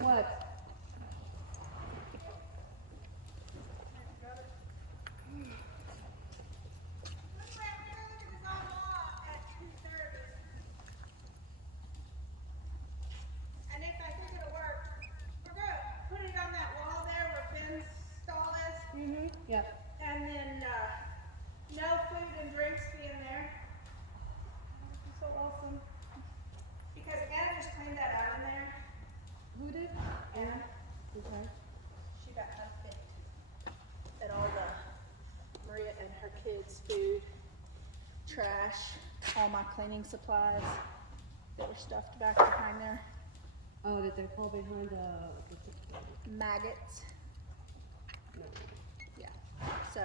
What? And if I think it'll work, we're gonna put it on that wall there where Ben's stall is. Mm-hmm. Yep. And then no food and drinks be in there. This is so awesome. Because Anna just cleaned that out in there. Who did? Anna, Okay. she got unfit. And all the Maria and her kids' food, trash, all my cleaning supplies that were stuffed back behind there. Oh, did they fall behind Maggots. No. Yeah. So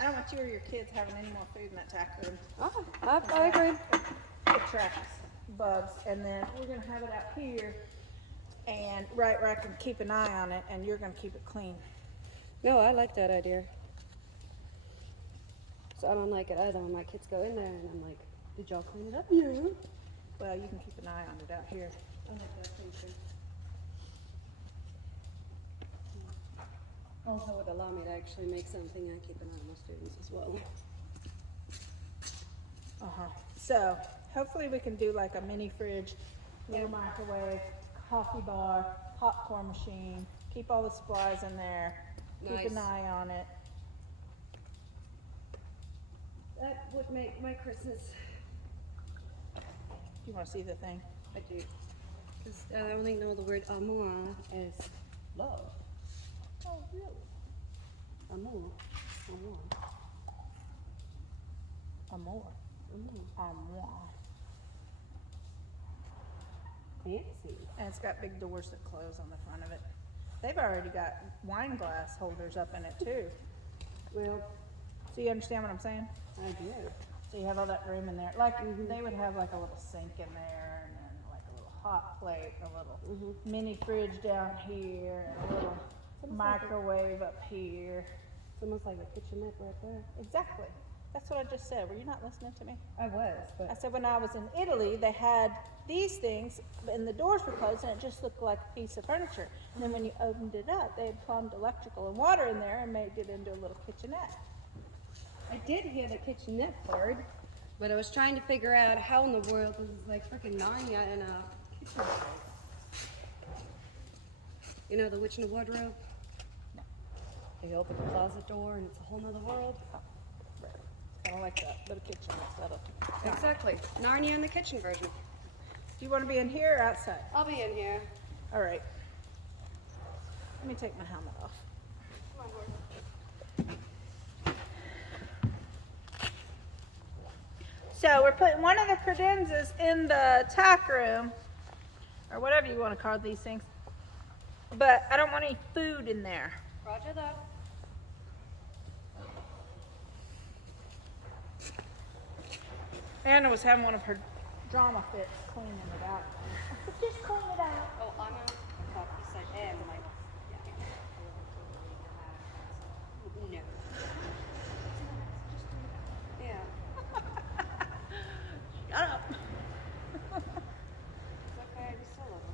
I don't want you or your kids having any more food in that tack room. Oh, I agree. It attracts bugs, and then we're gonna have it out here, and right where I can keep an eye on it, and you're gonna keep it clean. No, I like that idea. So I don't like it either when my kids go in there and I'm like, did y'all clean it up? Yeah. Well, you can keep an eye on it out here. I like that thinking. Also would allow me to actually make something and keep an eye on my students as well. So hopefully we can do like a mini fridge, little microwave, coffee bar, popcorn machine. Keep all the supplies in there. Keep an Nice. eye on it. That would make my Christmas. You want to see the thing? I do. Because I only know the word amour as love. Oh, really? Amour. Amour. Amor. Amour. Amor. Fancy. And it's got big doors that close on the front of it. They've already got wine glass holders up in it too. Well, So you understand what I'm saying? I do. So you have all that room in there. Like they would have like a little sink in there, and then like a little hot plate, a little mini fridge down here, and a little microwave up here. It's almost like a kitchenette right there. Exactly. That's what I just said. Were you not listening to me? I was, I but said when I was in Italy, they had these things, and the doors were closed, and it just looked like a piece of furniture. And then when you opened it up, they had plumbed electrical and water in there and made it into a little kitchenette. I did hear the kitchenette part, but I was trying to figure out how in the world this is like freaking Narnia in a kitchen. You know, the witch in the wardrobe? You open the closet door and it's a whole nother world. Kind of like that little kitchen instead of. Exactly. Narnia in the kitchen version. Do you want to be in here or outside? I'll be in here. All right. Let me take my helmet off. Come on, Lord. So we're putting one of the credenzas in the tack room, or whatever you want to call these things. But I don't want any food in there. Roger that. Anna was having one of her drama fits cleaning it out. I said, just clean it out. Oh, Anna. I thought you said M. Like, yeah. No. Yeah. Shut up. It's okay. We still love her.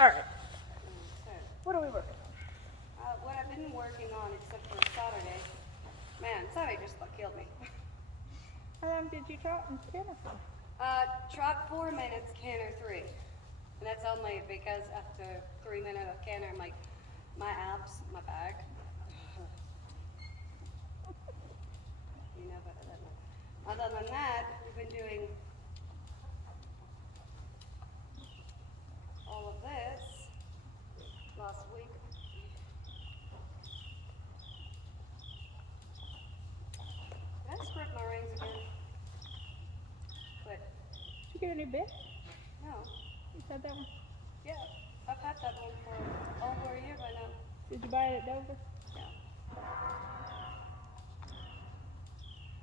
All right. So, What are we working what I've been working on, except for Saturday, man, Saturday just about killed me. on? How long did you trot in piano for? Trot 4 minutes, canter 3. And that's only because after 3 minutes of canter, I'm like, my abs, my back. You know better than that. Other than that, we've been doing all of this last week. Did I screw up my rings again? But, Did you get a new bit? no. You said that one. Yeah, I've had that one for over a year by now. Did you buy it at Dover? Yeah.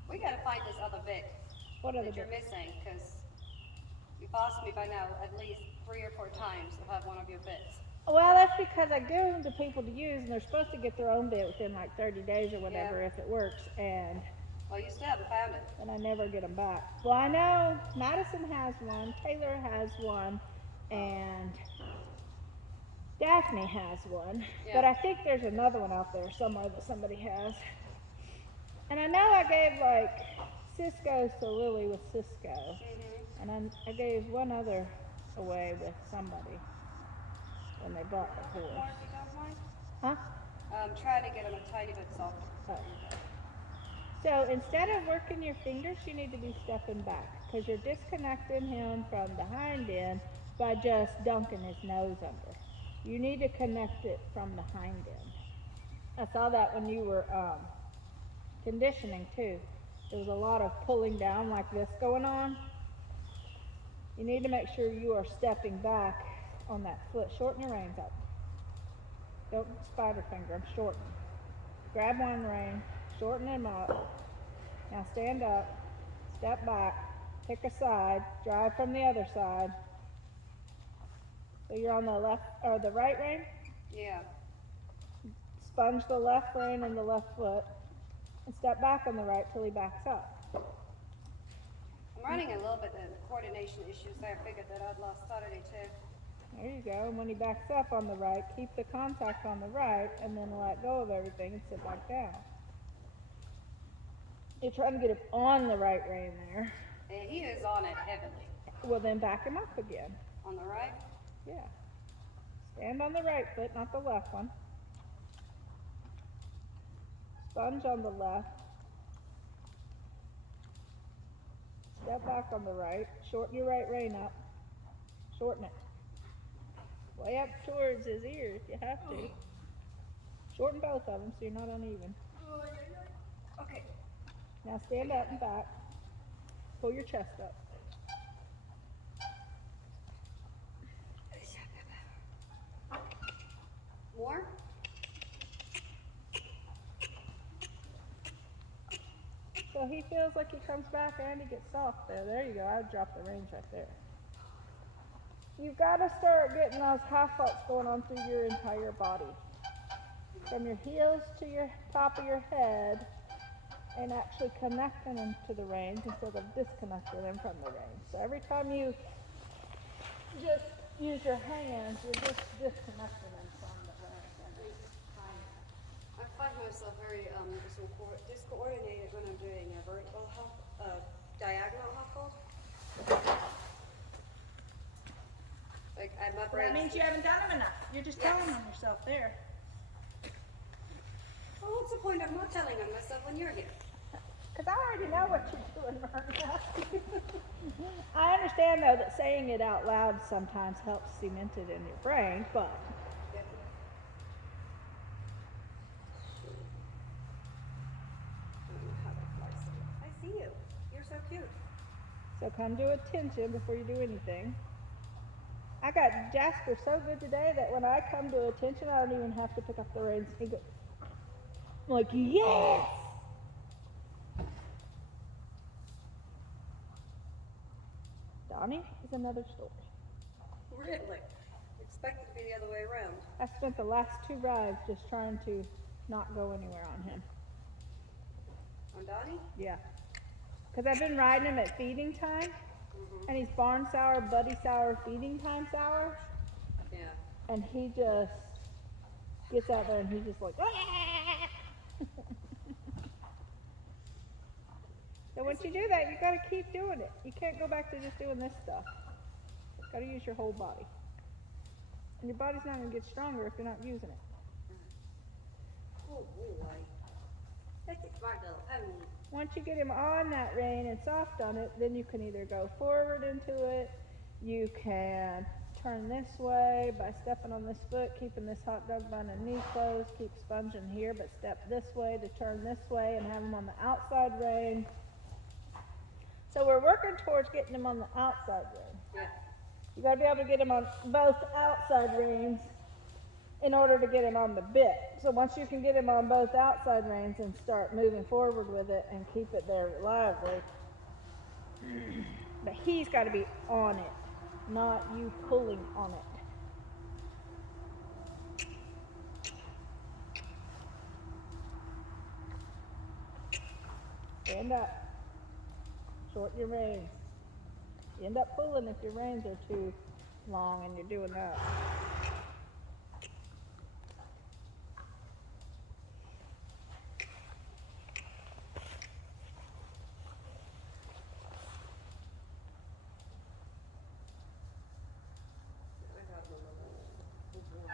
We gotta find this other bit What other that you're bit? missing, because you've asked me by now at least 3 or 4 times to have one of your bits. Well, that's because I give them to people to use, and they're supposed to get their own bit within like 30 days or whatever Yeah. if it works. And Well, you still haven't found it. and I never get them back. Well, I know Madison has one, Taylor has one, and Daphne has one. But Yeah. I think there's another one out there somewhere that somebody has. And I know I gave like Cisco's to Lily with Cisco, and I gave one other away with somebody when they bought the More horse. if you don't mind. Huh? Try to get them a tiny bit softer. Oh. So instead of working your fingers, you need to be stepping back because you're disconnecting him from the hind end by just dunking his nose under. You need to connect it from the hind end. I saw that when you were conditioning too. There was a lot of pulling down like this going on. You need to make sure you are stepping back on that foot. Shorten your reins up. Don't spider finger them, shorten. Grab one rein, shorten them up. Now stand up, step back, pick a side, drive from the other side. So you're on the left or the right rein. Yeah. Sponge the left rein and the left foot, and step back on the right till he backs up. I'm running a little bit of coordination issues there. I figured that I'd lost Saturday too. There you go. And when he backs up on the right, keep the contact on the right, and then let go of everything and sit back down. You're trying to get him on the right rein there. And he is on it heavily. Well, then back him up again. On the right? Yeah. Stand on the right foot, not the left one. Sponge on the left. Step back on the right. Shorten your right rein up. Shorten it. Way up towards his ears. You have to. Shorten both of them so you're not uneven. Okay. Now stand up and back. Pull your chest up. More? So he feels like he comes back and he gets soft there. There you go. I would drop the reins right there. You've got to start getting those half ups going on through your entire body. From your heels to your top of your head, and actually connecting them to the reins instead of disconnecting them from the reins. So every time you just use your hands, you're just disconnecting them from the reins. I find myself very discoordinated when I'm doing a vertical diagonal huffle. Like my brain. That means you haven't done them enough. You're just telling on yourself there. Well, what's the point of not telling on myself when you're here? Because I already know what you're doing, Miranda. I understand, though, that saying it out loud sometimes helps cement it in your brain, but I see you. You're so cute. so come to attention before you do anything. I got Jasper so good today that when I come to attention, I don't even have to pick up the reins. He goes, I'm like, yes! Donnie is another story. Really? Expect it to be the other way around. I spent the last 2 rides just trying to not go anywhere on him. On Donnie? Yeah. Because I've been riding him at feeding time, and he's barn sour, buddy sour, feeding time sour, Yeah. and he just gets out there and he's just like, ah! So once you do that, you got to keep doing it. You can't go back to just doing this stuff. You got to use your whole body. And your body's not going to get stronger if you're not using it. Oh boy. That's a smart little pony. Once you get him on that rein and soft on it, then you can either go forward into it, you can turn this way by stepping on this foot, keeping this hot dog bun and knee closed, keep sponging here, but step this way to turn this way and have him on the outside rein. So we're working towards getting him on the outside rein. Yeah. You got to be able to get him on both outside reins in order to get him on the bit. So once you can get him on both outside reins and start moving forward with it and keep it there reliably, but he's got to be on it, not you pulling on it. Stand up. Shorten your reins. You end up pulling if your reins are too long and you're doing that. I got him on the good boy.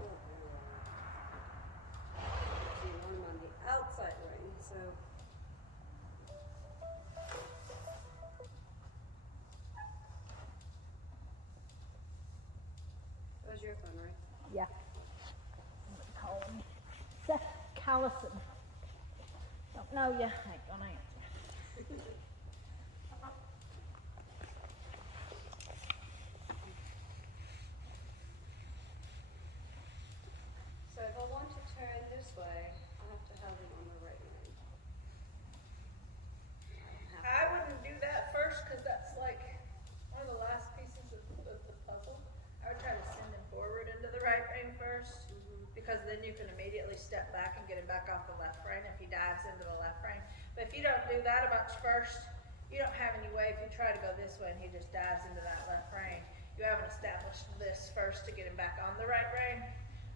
Oh, boy. See, I'm on the outside rein, so. That was your phone, right? Yeah. Call me Seth Callison. Don't know ya. I ain't gonna answer. So if I want to turn this way, I have to have him on the right rein. I wouldn't do that first because that's like one of the last pieces of the puzzle. I would try to send him forward into the right rein first because then you can immediately step back and get him back off the left rein if he dives into the left rein. But if you don't do that a bunch first, you don't have any way. If you try to go this way and he just dives into that left rein, you haven't established this first to get him back on the right rein.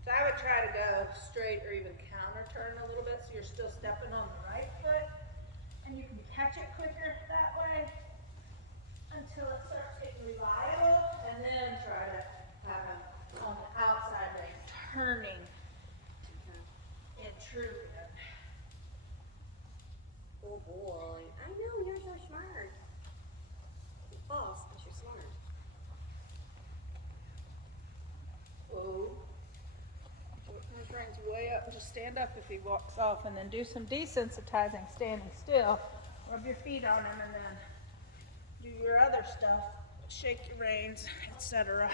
So I would try to go straight or even counter turn a little bit so you're still stepping on the right foot. And you can catch it quicker that way until it starts getting reliable, and then try to have it on the outside rein turning in true end. Oh boy, I know, you're so smart. You're false, but you're smart. Oh. His rein's way up. Just stand up if he walks off, and then do some desensitizing standing still. Rub your feet on him, and then do your other stuff. Shake your reins, etc.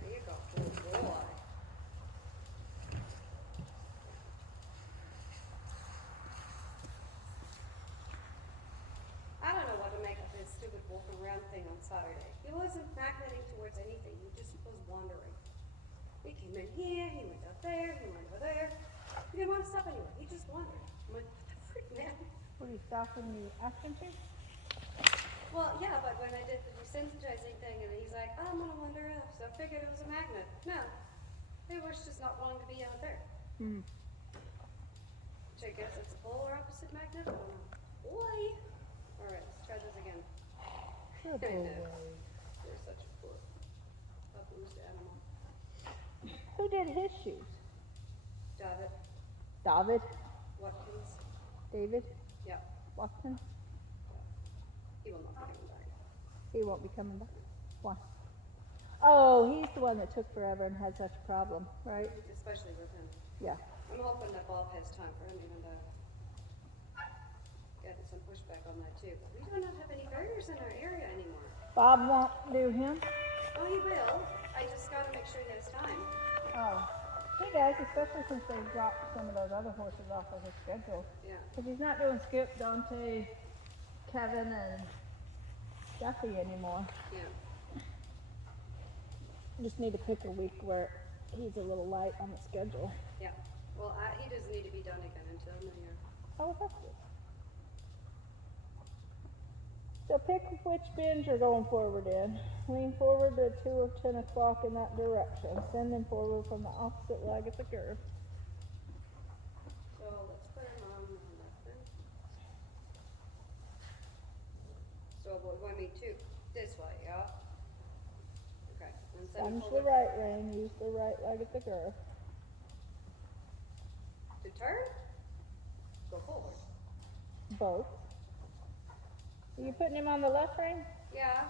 There you go, oh boy. I don't know what to make of his stupid walking around thing on Saturday. He wasn't magneting towards anything, he just was wandering. He came in here, he went out there, he went over there. He didn't want to stop anywhere, he just wandered. I'm like, what the freak, man? What are you stopping you asking to? Well, yeah, but when I did the desensitizing thing and he's like, oh, I'm gonna wander up, so I figured it was a magnet. No, he was just not wanting to be out there. Hmm. Which I guess it's a polar opposite magnet, I don't know. Boy! Alright, let's try this again. Good I know. boy. You're such a poor, abused animal. Who did his shoes? David, David? Watkins, David? yep, Watson? he will not be coming back. He won't be coming back. Why? Oh, he's the one that took forever and had such a problem, right? Especially with him. Yeah. I'm hoping that Bob has time for him, even though getting some pushback on that too. But we do not have any barriers in our area anymore. Bob won't do him. Oh, he will. I just gotta make sure he has time. Oh. He does, especially since they dropped some of those other horses off of his schedule. Yeah. Because he's not doing Skip, Dante, Kevin, and Duffy anymore. Yeah. Just need to pick a week where he's a little light on the schedule. Yeah. Well, he doesn't need to be done again until New Year. Oh, that's good. So pick which bend you're going forward in. Lean forward to 2 or 10 o'clock in that direction. Send them forward from the opposite leg at the girth. So let's put him on the left then. So we're going to be this way, yeah? Okay. And send him Lunge the forward. right rein. Use the right leg at the girth. To turn? Go forward. Both. Are you putting him on the left rein? Yeah.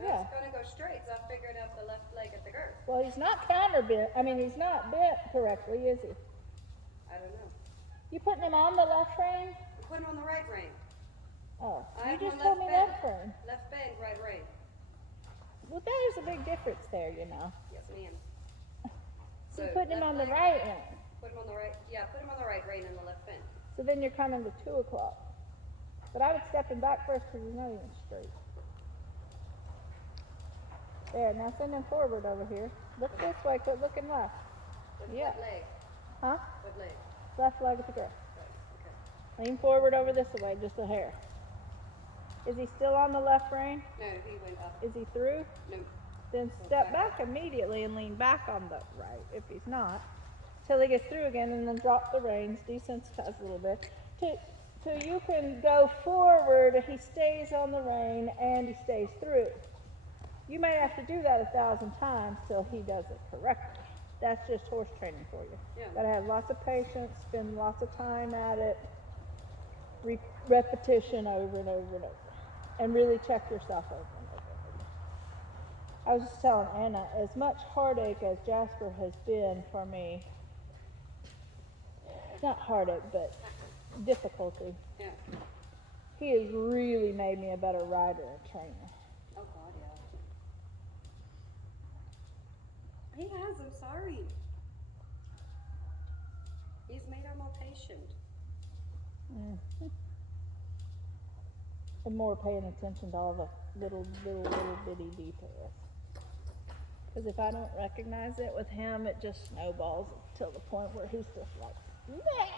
Yeah. It's gonna go straight, so I figured out the left leg at the girth. Well, he's not counter bent. I mean, he's not bent correctly, is he? I don't know. You putting him on the left rein? I'm putting him on the right rein. Oh, I you have just my told me left left bend. rein. Left bend, right rein. Well, But there's a big difference there, you know. Yes, ma'am. You're putting him left on the leg, right lane. Put him on the right, yeah, put him on the right rein in the left fin. So then you're coming to 2 o'clock. But I would step him back first because he's not even straight. There, now send him forward over here. Look this way, quit looking left. With Yeah. what leg? Huh? What leg? Left leg at the girl. Okay. Lean forward over this way, just a hair. Is he still on the left rein? No, he went up. Is he through? No. Then step back immediately and lean back on the right, if he's not, till he gets through again, and then drop the reins, desensitize a little bit. So you can go forward, he stays on the rein, and he stays through. You might have to do that 1,000 times till he does it correctly. That's just horse training for you. Yeah. Gotta have lots of patience, spend lots of time at it, repetition over and over and over, and really check yourself over and over and over. I was just telling Anna, as much heartache as Jasper has been for me, not heartache, but difficulty, Yeah. he has really made me a better rider and trainer. Oh God, yeah. He has, I'm sorry. He's made her more patient. And more paying attention to all the little bitty details. Because if I don't recognize it with him, it just snowballs till the point where he's just like, meh.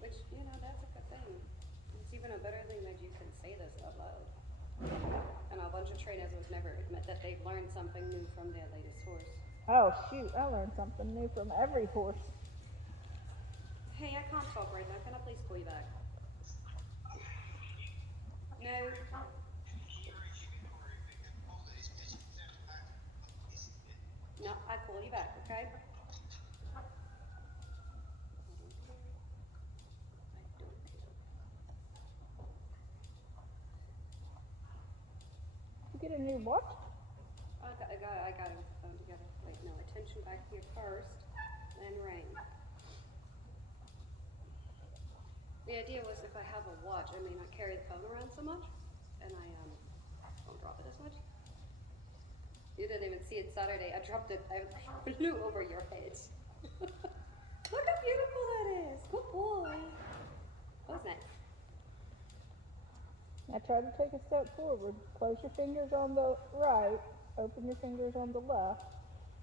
Which, you know, that's a good thing. It's even a better thing that you can say this out loud. And a bunch of trainers would never admit that they've learned something new from their latest horse. Oh shoot, I learned something new from every horse. Hey, I can't talk right now. Can I please call you back? No. No, I'll call you back, okay? You get a new what? I got it with the phone together. Wait, no, attention back here first, then rein. The idea was if I have a watch, I mean, I carry the phone around so much, and I don't drop it as much. You didn't even see it Saturday. I dropped it. I flew over your head. Look how beautiful that is. Good boy. That was nice. Now try to take a step forward. Close your fingers on the right. Open your fingers on the left.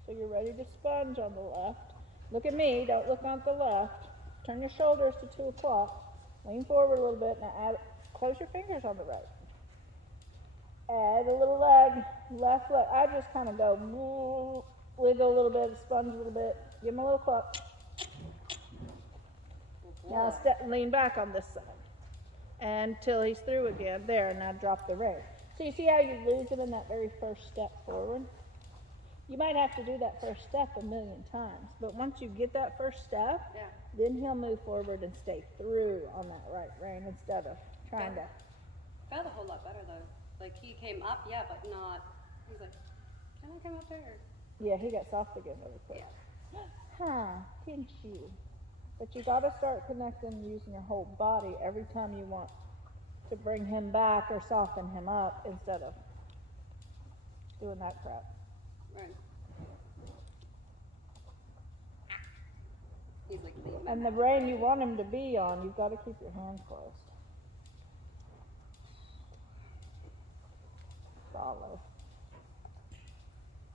So you're ready to sponge on the left. Look at me. Don't look on the left. Turn your shoulders to 2 o'clock. Lean forward a little bit. Now close your fingers on the right. Add a little leg, left leg. I just kind of go wiggle a little bit, sponge a little bit. Give him a little cluck. Now lean back on this side until he's through again. There, now drop the rein. So you see how you lose him in that very first step forward? You might have to do that first step 1,000,000 times, but once you get that first step, Yeah. then he'll move forward and stay through on that right rein instead of trying to. Felt a whole lot better though. Like he came up, yeah, but not. He was like, "Can I come up there?" Yeah, he got soft again really quick. Yeah. Huh, didn't you? But you gotta start connecting using your whole body every time you want to bring him back or soften him up instead of doing that crap. Right. He's like leaving. And the rein you want him to be on, you've got to keep your hands closed. Solid.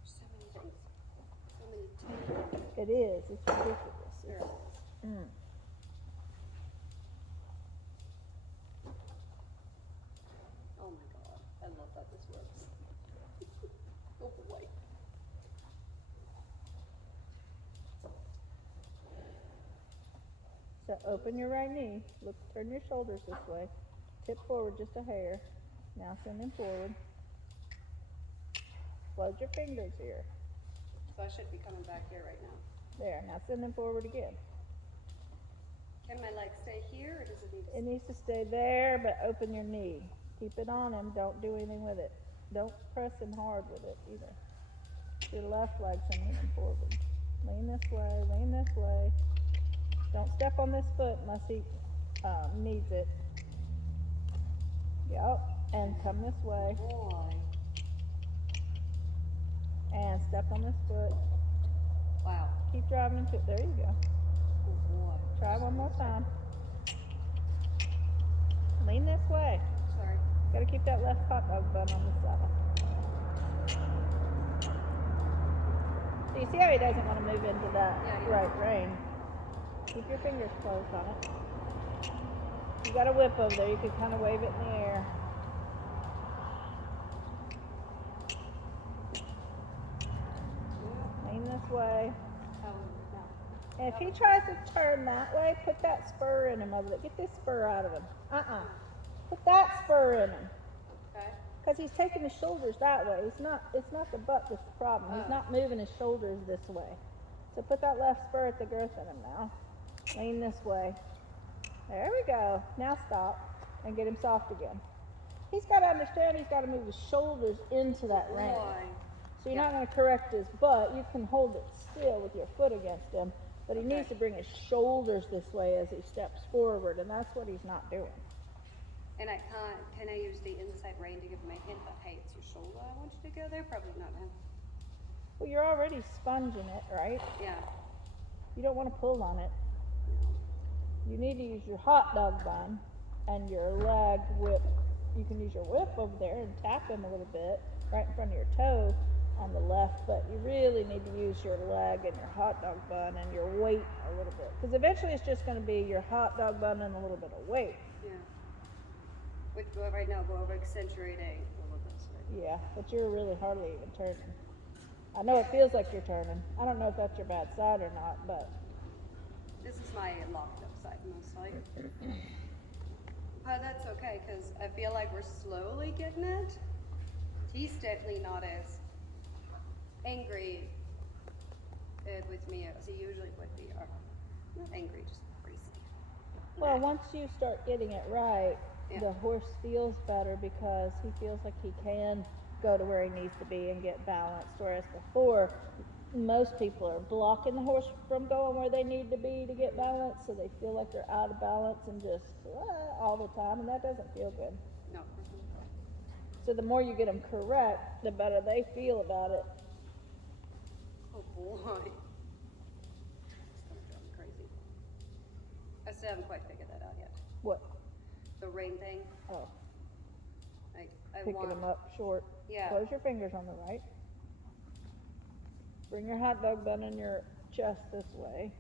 So many things. So many things. It is. It's ridiculous. There it is. Mm. Oh my God. I love that this works. Oh boy. So open your right knee. Look, turn your shoulders this way. Tip forward just a hair. Now send him forward. Close your fingers here. So I should be coming back here right now. There. Now send him forward again. Can my leg stay here or does it need to It needs to stay there, but open your knee. Keep it on him. Don't do anything with it. Don't press him hard with it either. Your left leg, send him forward. Lean this way. Lean this way. Don't step on this foot unless he needs it. Yep. And come this way. Boy. step on this foot. Wow. Keep driving into it. There you go. Oh boy. Try one more time. Lean this way. Sorry. Gotta keep that left hot dog bun on the saddle. So you see how he doesn't want to move into that Yeah. right rein? Keep your fingers closed on it. You got a whip over there. You could kind of wave it in the air. Lean this way. Oh, no. And if he tries to turn that way, put that spur in him over there. Get this spur out of him. Put that spur in him. Okay. Because he's taking his shoulders that way. It's not the butt that's the problem. He's not moving his shoulders this way. So put that left spur at the girth in him now. Lean this way. There we go. Now stop and get him soft again. He's got to understand he's got to move his shoulders into that rein. Boy. So you're not going to correct his butt. You can hold it still with your foot against him. But he needs to bring his shoulders this way as he steps forward. And that's what he's not doing. And can I use the inside rein to give him a hint that, hey, it's your shoulder I want you to go there? Probably not him. Well, you're already sponging it, right? Yeah. You don't want to pull on it. No. You need to use your hot dog bun and your leg whip. You can use your whip over there and tap him a little bit right in front of your toe on the left, but you really need to use your leg and your hot dog bun and your weight a little bit. Because eventually it's just going to be your hot dog bun and a little bit of weight. Yeah. Which right now we're over accentuating all of this. Right? Yeah, but you're really hardly even turning. I know it feels like you're turning. I don't know if that's your bad side or not, but This is my locked up side mostly. But that's okay, because I feel like we're slowly getting it. He's definitely not as angry with me as he usually would be. Or not angry, just crazy. well, once you start getting it right, Yeah. the horse feels better because he feels like he can go to where he needs to be and get balanced. Whereas before, most people are blocking the horse from going where they need to be to get balanced, so they feel like they're out of balance and just all the time, and that doesn't feel good. No. So the more you get them correct, the better they feel about it. Oh boy. It's gonna drive me crazy. I still haven't quite figured that out yet. What? The rain thing. Oh, I picking want. them up short. Yeah. Close your fingers on the right. Bring your hot dog bun in your chest this way.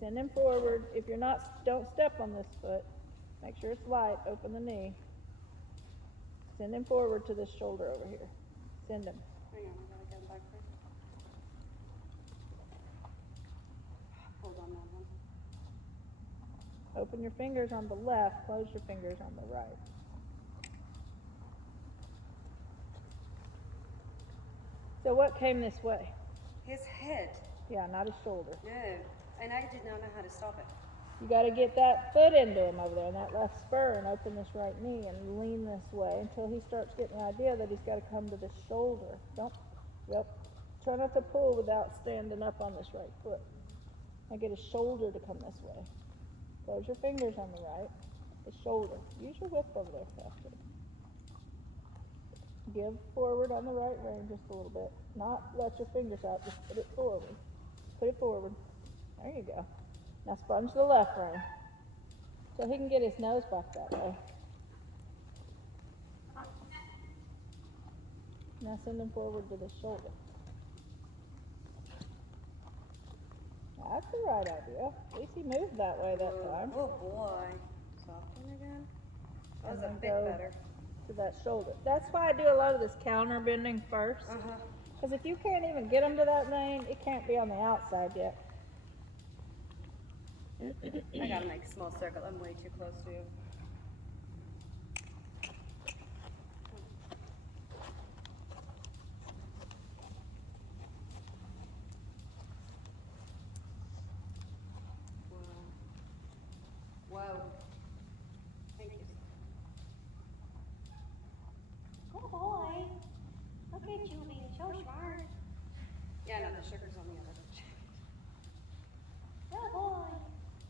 Send him forward. If you're not, don't step on this foot. Make sure it's light. Open the knee. Send him forward to this shoulder over here. Send him. Hang on, I gotta get him back there. Hold on that one. Open your fingers on the left. Close your fingers on the right. So what came this way? His head. Yeah, not his shoulder. No. And I did not know how to stop it. You got to get that foot into him over there and that left spur and open this right knee and lean this way until he starts getting the idea that he's got to come to this shoulder. Try not to pull without standing up on this right foot. Now get his shoulder to come this way. Close your fingers on the right. His shoulder. Use your whip over there faster. Give forward on the right rein just a little bit. Not let your fingers out, just put it forward. Put it forward. There you go. Now sponge the left rein so he can get his nose back that way. Now send him forward to the shoulder. That's the right idea. At least he moved that way that time. Oh boy. Soften again. That was a And bit then go better. to that shoulder. That's why I do a lot of this counter bending first. Uh-huh. Because if you can't even get him to that rein, it can't be on the outside yet. I gotta make a small circle. I'm way too close to you. Whoa. Whoa. Thank you. Good boy. Look at you being so smart. Yeah, no, the sugar's on the other. Good boy.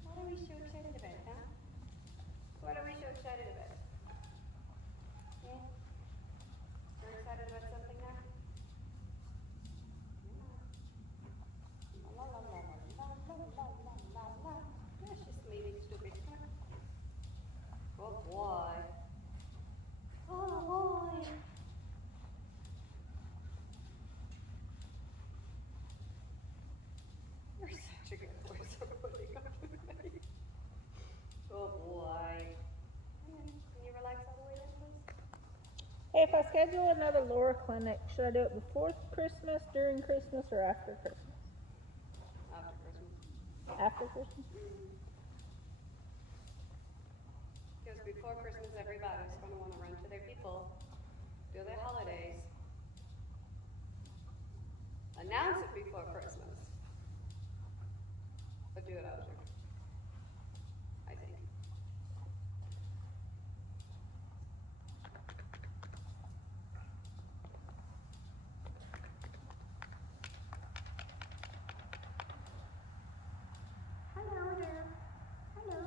What are we so excited about, huh? What are we so excited about? Yeah. You're excited about something now? Hey, if I schedule another Laura clinic, should I do it before Christmas, during Christmas, or after Christmas? After Christmas. After Christmas? Because before Christmas, everybody's gonna wanna run to their people, do their holidays. Announce it before Christmas. But do it after. I think. Hello there. Hello.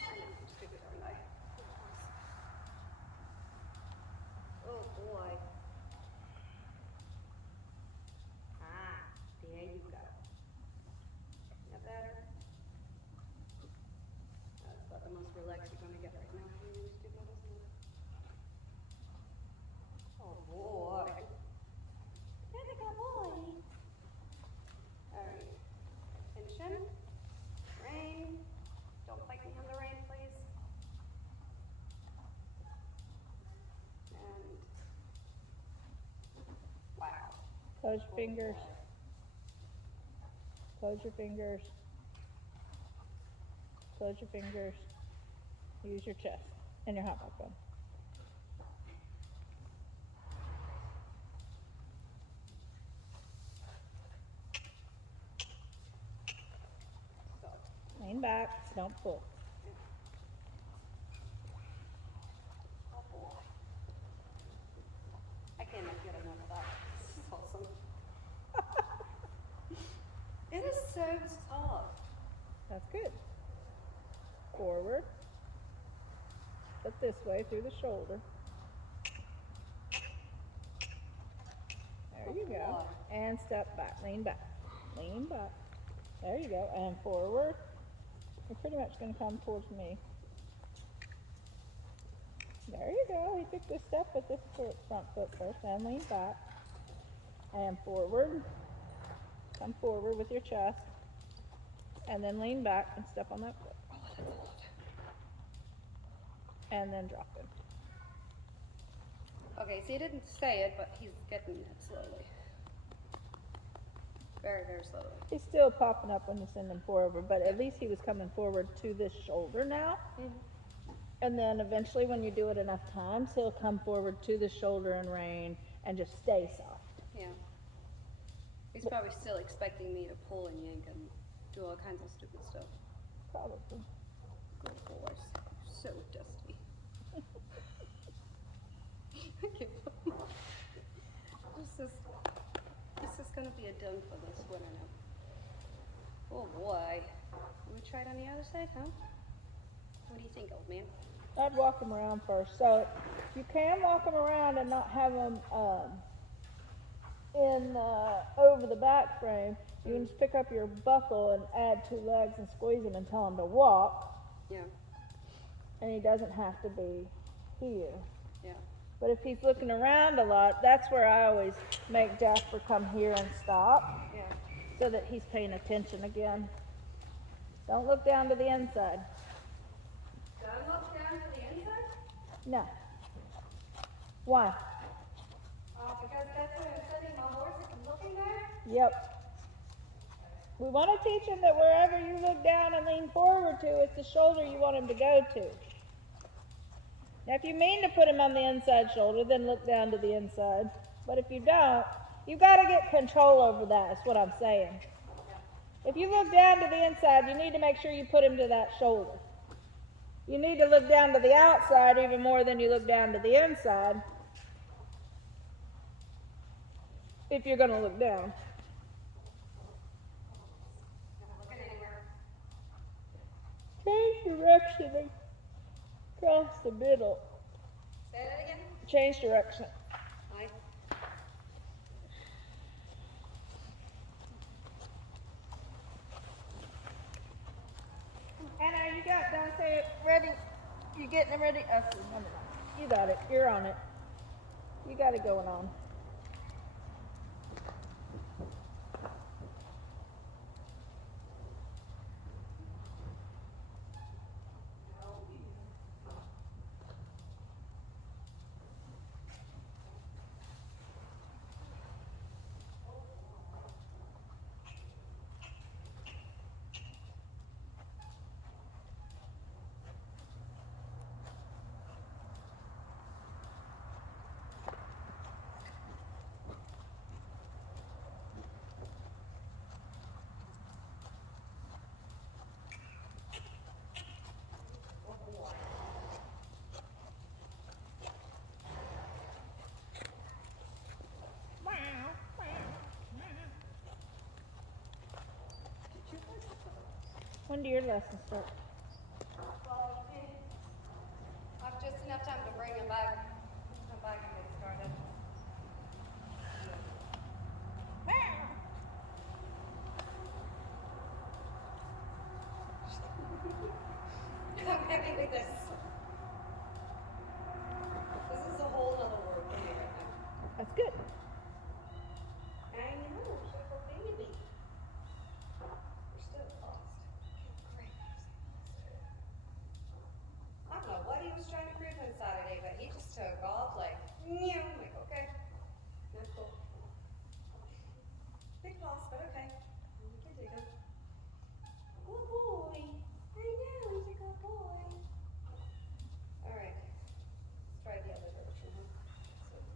I know, I'm stupid, aren't I? Oh boy. Ah, there you go. That better? That's about the most relaxed you're gonna get right now. Being stupid, isn't it? Oh boy. There's a good boy. Alright. Tension. Rain. Don't fight me on the rain, please. And wow. Close your fingers. Close your fingers. Close your fingers. Use your chest and your hot bone. So, Lean back. Don't pull. oh boy. I cannot get enough of that. This is awesome. It is so soft. That's good. Forward. But this way through the shoulder. There you go. And step back. Lean back. Lean back. There you go. And forward. You're pretty much going to come towards me. There you go. He took this step with this front foot first. And lean back. And forward. Come forward with your chest. And then lean back and step on that foot. Oh, that's a lot. And then drop it. Okay, so he didn't say it, but he's getting it slowly. Very, very slowly. He's still popping up when you send him forward, but at least he was coming forward to this shoulder now. And then eventually when you do it enough times, he'll come forward to the shoulder and rein and just stay soft. Yeah. He's probably still expecting me to pull and yank and do all kinds of stupid stuff. Probably. Good boys. So dusty. Okay. This is gonna be a done for this winter now. Oh boy. We try it on the other side, huh? What do you think, old man? I'd walk him around first. So you can walk him around and not have him in over the back frame. You can just pick up your buckle and add 2 legs and squeeze him and tell him to walk. Yeah. And he doesn't have to be here. Yeah. But if he's looking around a lot, that's where I always make Jasper come here and stop Yeah. so that he's paying attention again. Don't look down to the inside. Don't look down to the inside? No. Why? Because that's where I'm setting my horse and looking there? Yep. We want to teach him that wherever you look down and lean forward to, it's the shoulder you want him to go to. Now, if you mean to put him on the inside shoulder, then look down to the inside. But if you don't, you got to get control over that, is what I'm saying. If you look down to the inside, you need to make sure you put him to that shoulder. You need to look down to the outside even more than you look down to the inside if you're going to look down. Not looking anywhere. Change direction and cross the middle. Say that again? Change direction. I. Anna, you got Dante ready? You getting him ready? Oh, never mind. You got it. You're on it. You got it going on. When do your lessons start? Well, okay. I've just enough time to bring him back. Come back and get started. I'm happy with this. This is a whole other world for me right now. That's good. I know, she's a baby. We're still lost. Great. I don't know what he was trying to prove on Saturday, but he just took off like, yeah, I'm like, okay. That's cool. Big loss, but okay. You can dig him. Good boy. I know, he's a good boy. Alright. Let's try the other direction, huh?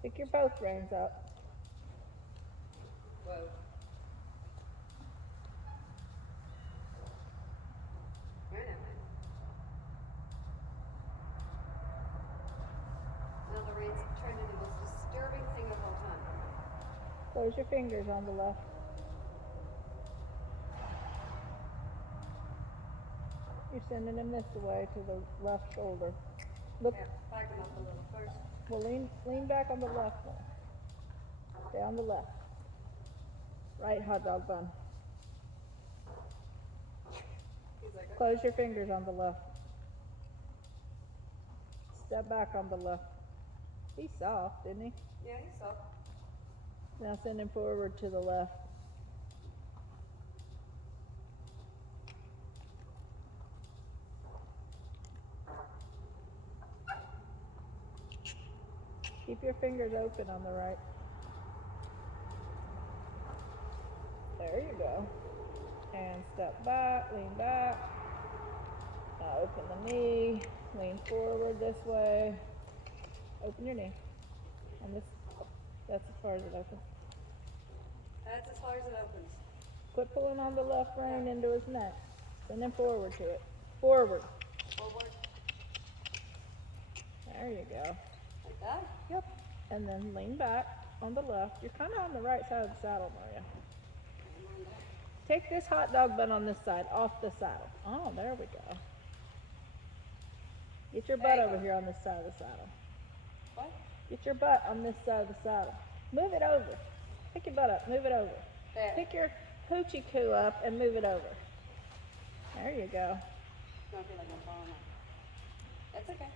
Pick your both reins up. Whoa. I know. Now the rain's trying to do the most disturbing thing of all time. Close your fingers on the left. You're sending him this way to the left shoulder. Look, Yeah, back him up a little first. well, lean back on the left one. Stay on the left. Right hot dog bun. He's like, okay. Close your fingers on the left. Step back on the left. He's soft, isn't he? Yeah, he's soft. Now send him forward to the left. Keep your fingers open on the right. There you go. And step back, lean back. Now open the knee, lean forward this way. Open your knee. On this, that's as far as it opens. That's as far as it opens. Quit pulling on the left rein into his neck. Send him forward to it. Forward. Forward. There you go. Like that. Yep. And then lean back on the left. You're kind of on the right side of the saddle, Maria. I'm on that. Take this hot dog bun on this side, off the saddle. Oh, there we go. Get your butt There you over go. here on this side of the saddle. What? Get your butt on this side of the saddle. Move it over. Pick your butt up. Move it over. There. Pick your hoochie coo up and move it over. There you go. Don't feel like I'm falling off. That's okay.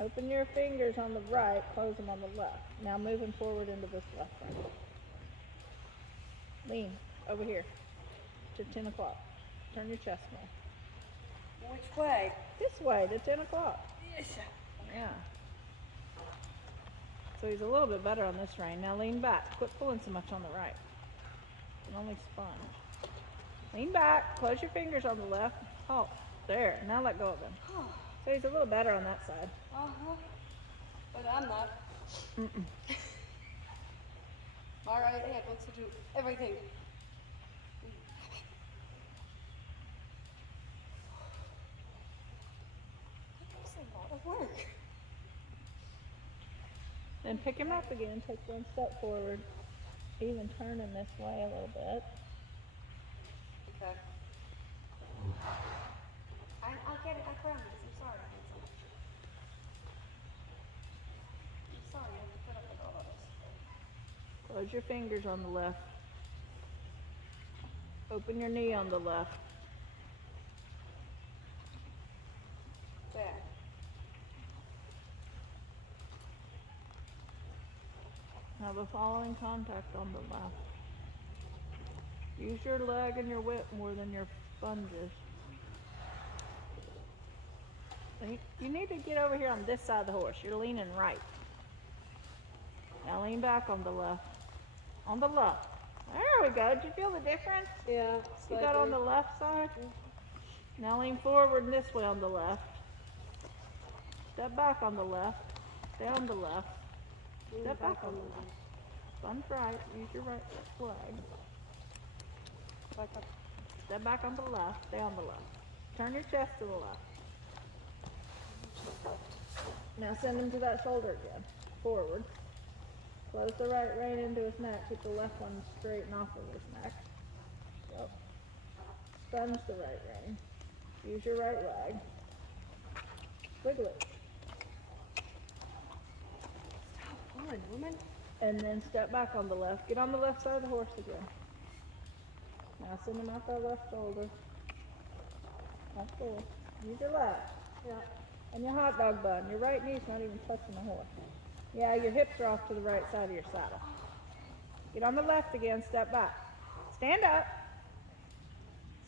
Open your fingers on the right, close them on the left. Now move them forward into this left one. Lean over here to 10 o'clock. Turn your chest more. Which way? This way to 10 o'clock. Yes. Yeah. So he's a little bit better on this rein. Now lean back. Quit pulling so much on the right. You can only sponge. Lean back. Close your fingers on the left. Halt. There. Now let go of him. So he's a little better on that side. Uh-huh. But I'm not. Mm-mm. My right hand wants to do everything. That's a lot of work. Then pick him up again. Take one step forward. Even turn him this way a little bit. Okay. I'll get it. I promise. I'm sorry. I'm sorry. I have to put up with all of this. Close your fingers on the left. Open your knee on the left. There. Now the following contact on the left. Use your leg and your whip more than your sponges. You need to get over here on this side of the horse. You're leaning right. Now lean back on the left. On the left. There we go. Did you feel the difference? Yeah. You got on the left side? Now lean forward this way on the left. Step back on the left. Stay on the left. Step back on the left. Sponge right. Use your right leg. Back up. Step back on the left. Stay on the left. Turn your chest to the left. Now send him to that shoulder again. Forward. Close the right rein into his neck. Keep the left one straight and off of his neck. Yep. Sponge the right rein. Use your right leg. Wiggle it. Stop pulling, woman. And then step back on the left. Get on the left side of the horse again. Now send him out that left shoulder. That's cool. Use your left. Yeah. And your hot dog bun. Your right knee's not even touching the horse. Yeah, your hips are off to the right side of your saddle. Get on the left again. Step back. Stand up.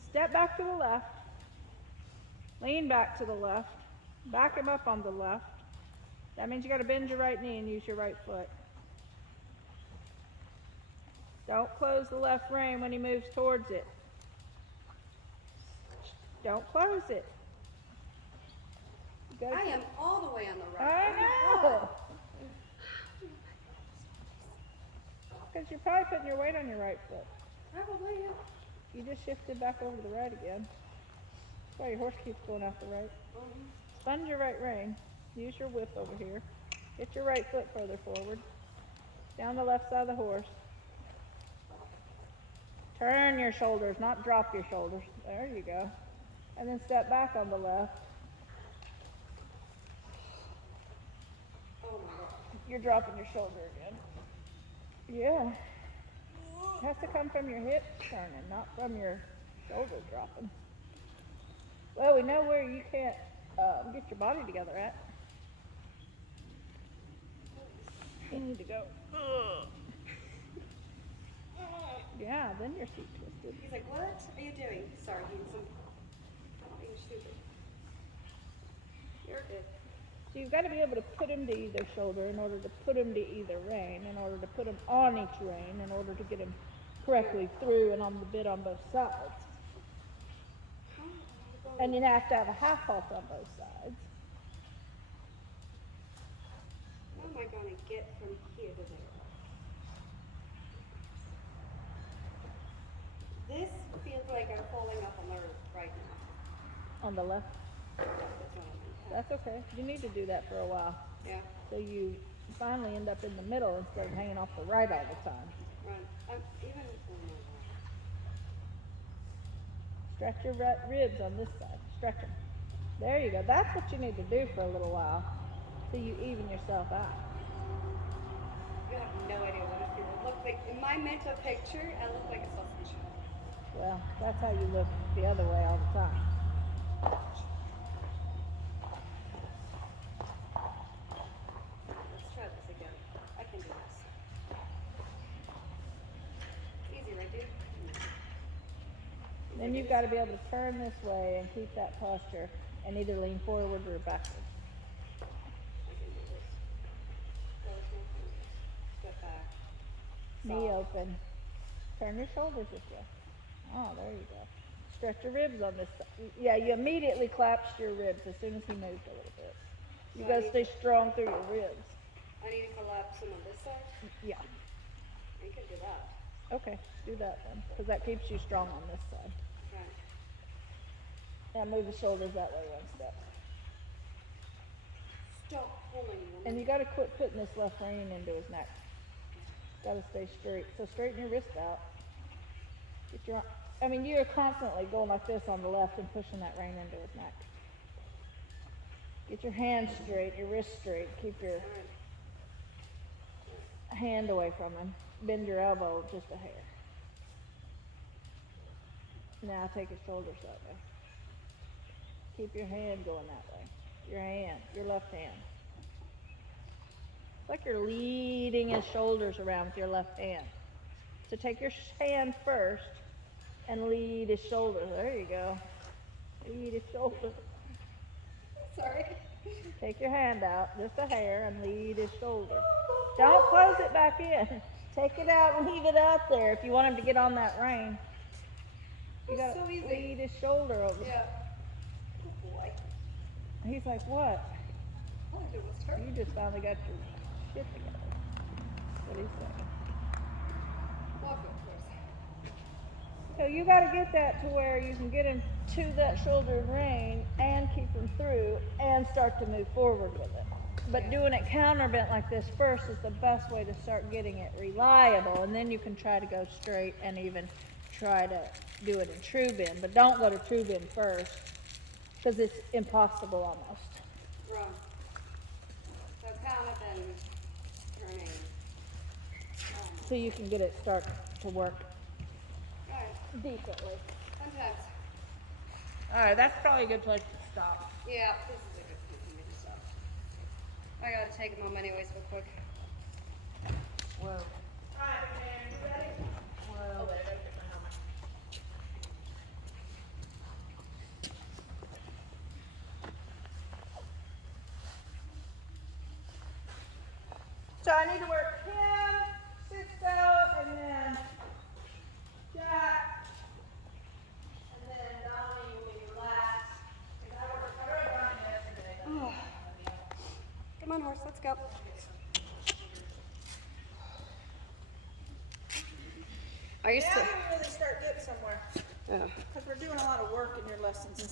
Step back to the left. Lean back to the left. Back him up on the left. That means you got to bend your right knee and use your right foot. Don't close the left rein when he moves towards it. Don't close it. You gotta I keep- am all the way on the right. I know. Because you're probably putting your weight on your right foot. Probably, yeah. You just shifted back over to the right again. That's why your horse keeps going out the right. Sponge your right rein. Use your whip over here. Get your right foot further forward. Down the left side of the horse. Turn your shoulders, not drop your shoulders. There you go. And then step back on the left. Oh my God. You're dropping your shoulder again. Yeah. It has to come from your hips turning, not from your shoulder dropping. Well, we know where you can't get your body together at. You need to go. Yeah, then your seat twisted. He's like, what are you doing? Sorry, being stupid. You're good. So you've got to be able to put him to either shoulder in order to put him to either rein, in order to put him on each rein, in order to get him correctly through and on the bit on both sides. And you have to have a half halt on both sides. How am I going to get from here to there? This feels like I'm falling off on the roof right now. On the left. That's what I mean. That's okay. You need to do that for a while. Yeah, So you finally end up in the middle instead of hanging off the right all the time. right. I'm even. Oh my God. Stretch your right ribs on this side. Stretch them. There you go. That's what you need to do for a little while till you even yourself out. You have no idea what it feels. Look like in my mental picture, I look like a sausage. Well, that's how you look the other way all the time. Let's try this again. I can do this. Easy, right, dude? Then you've got to be able to turn this way and keep that posture and either lean forward or backwards. I can do this. Close my fingers. Step back. Knee Soft. open. Turn your shoulders this way. Oh, there you go. Stretch your ribs on this side. Yeah, you immediately collapsed your ribs as soon as he moved a little bit. You So I got to need- stay strong through your ribs. I need to collapse them on this side. Yeah. I can do that. Okay, do that then, because that keeps you strong on this side. Okay. Now move the shoulders that way one step. Stop pulling, woman. And you got to quit putting this left rein into his neck. Got to stay straight. So straighten your wrist out. Get your, I mean, you're constantly going like this on the left and pushing that rein into his neck. Get your hands straight, your wrist straight. Keep your All right. hand away from him. Bend your elbow just a hair. Now take his shoulders that way. Keep your hand going that way. Your hand, your left hand. It's like you're leading his shoulders around with your left hand. So take your hand first and lead his shoulders. There you go. Lead his shoulders. Sorry. Take your hand out, just a hair, and lead his shoulder. Don't close it back in. Take it out and leave it out there if you want him to get on that rein. You That's gotta so easy. lead his shoulder over. Yeah. Good boy. He's like, what? All I did was turn. You just finally got your shit together. What he's saying. Walk it, Chris. So you got to get that to where you can get him to that shoulder rein and keep him through and start to move forward with it. But doing it counterbent like this first is the best way to start getting it reliable, and then you can try to go straight and even try to do it in True Bin, but don't go to True Bin first, because it's impossible almost. Wrong. So kind of been turning. So you can get it start to work Alright, decently. sometimes. Alright, that's probably a good place to stop. Yeah, this is a good point for me to stop. I gotta take them home anyways real quick. Whoa. Alright, man, you ready? Whoa. Oh, wait, I gotta get my helmet. So I need to work him, Cisco, and then Jack, and then Donnie will be last. Because I already brought him yesterday. Come on, horse, let's go. Are you Now still? we really start getting somewhere. Oh. Because we're doing a lot of work in your lessons and